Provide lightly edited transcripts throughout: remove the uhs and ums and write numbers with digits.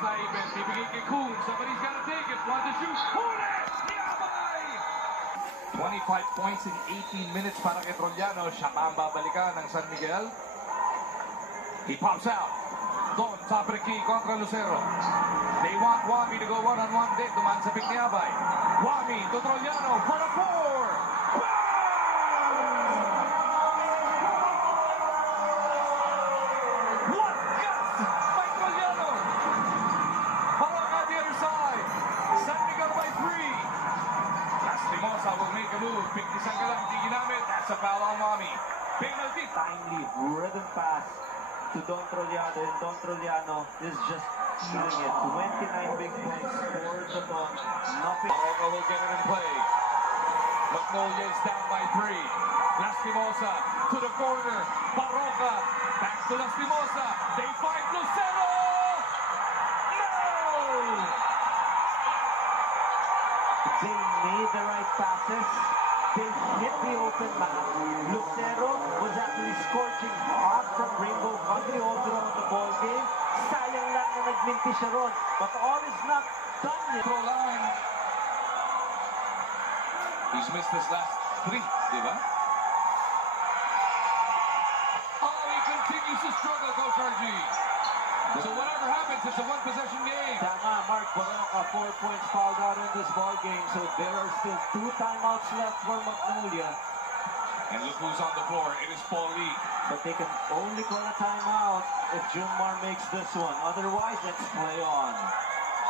Steiben. Bibigay kay Kuhn. Somebody's got to take it. Want to shoot. Huli! Niabay! 25 points in 18 minutes para kay Trollano. Siya pa ang babalikan ng San Miguel. He pops out. Don, top of the key kontra Lucero. They want Wami to go one-on-one din. Dumaan sa pick ni Abay. Wami to Trollano for the 4. Will make a move. Pick the Sangalang, di ginamit. That's a foul on Wami. Penalty. Timely, rhythm pass to Don Trollano, and Don Trollano is just shooting it. 29 big points for the Don. Nothing. Baroka will get it in play. Magnolia is down by 3. Lastimosa to the corner. Baroka back to Lastimosa. They find Lucero. No! They made the right passes. They hit the open man. Lucero was actually scorching hard from Rainbow Country all throughout the ball game. Sayang lang na nagminti siya ron. But all is not done yet. Throw line. He's missed his last 3, di ba? Oh, he continues to struggle, Coach RG. So whatever happens, it's a one-possession game. Tama, Mark Baroka, 4 points fouled out in this ball game. So there are still 2 timeouts left for Magnolia. And look who's on the floor. It is Paul Lee. But they can only call a timeout if Junmar makes this one. Otherwise, let's play on.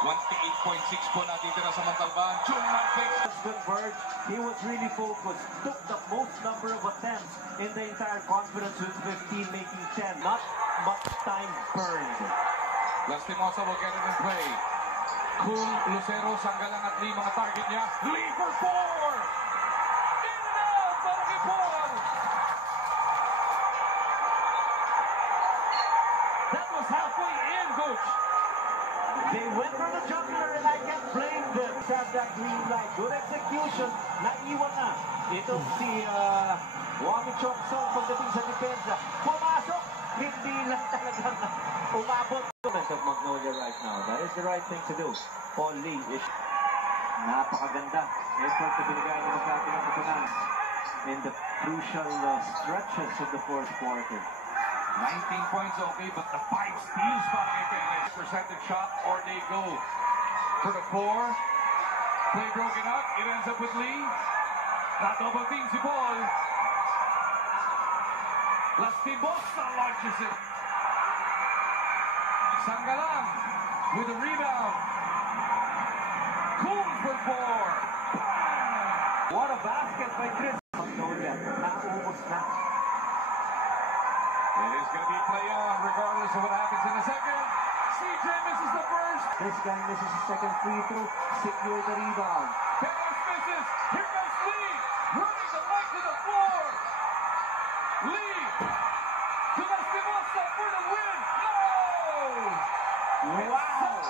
28.6 po natitira sa Montalban. Junmar takes. Convert. He was really focused. Took the most number of attempts in the entire conference with 15, making 10. Not much time burned. Lastimosa will get it in play. Kuhn, Lucero, Sangalang at Lee, mga target niya. Lee for 4! In and out para kay Paul! That was halfway in, Coach. They went for the juggler and I can't blame them. Have that green light. Good execution. Naiwan na. Itong si Wami Chokson pagdating sa depensa. Pumasok. Hindi lang talagang umabot. Of Magnolia right now. That is the right thing to do. Paul Lee is napakaganda. Effort na binigay ng Makati ng Katunan in the crucial stretches of the fourth quarter. 19 points okay, but the 5 steals para kay Perez. Percentage shot or they go for the 4. Play broken up. It ends up with Lee. Na-double team si Paul. Lastimosa launches it. Sangalang with a rebound. Kuhn for 4. What a basket by Chris. Magnolia. Naubos na. It is going to be play on regardless of what happens in the second. CJ misses the first. This guy misses the second free throw. Secure the rebound. Perez misses. Here comes Lee. Running the length of the floor. Lee to Lastimosa for the win. No! Wow!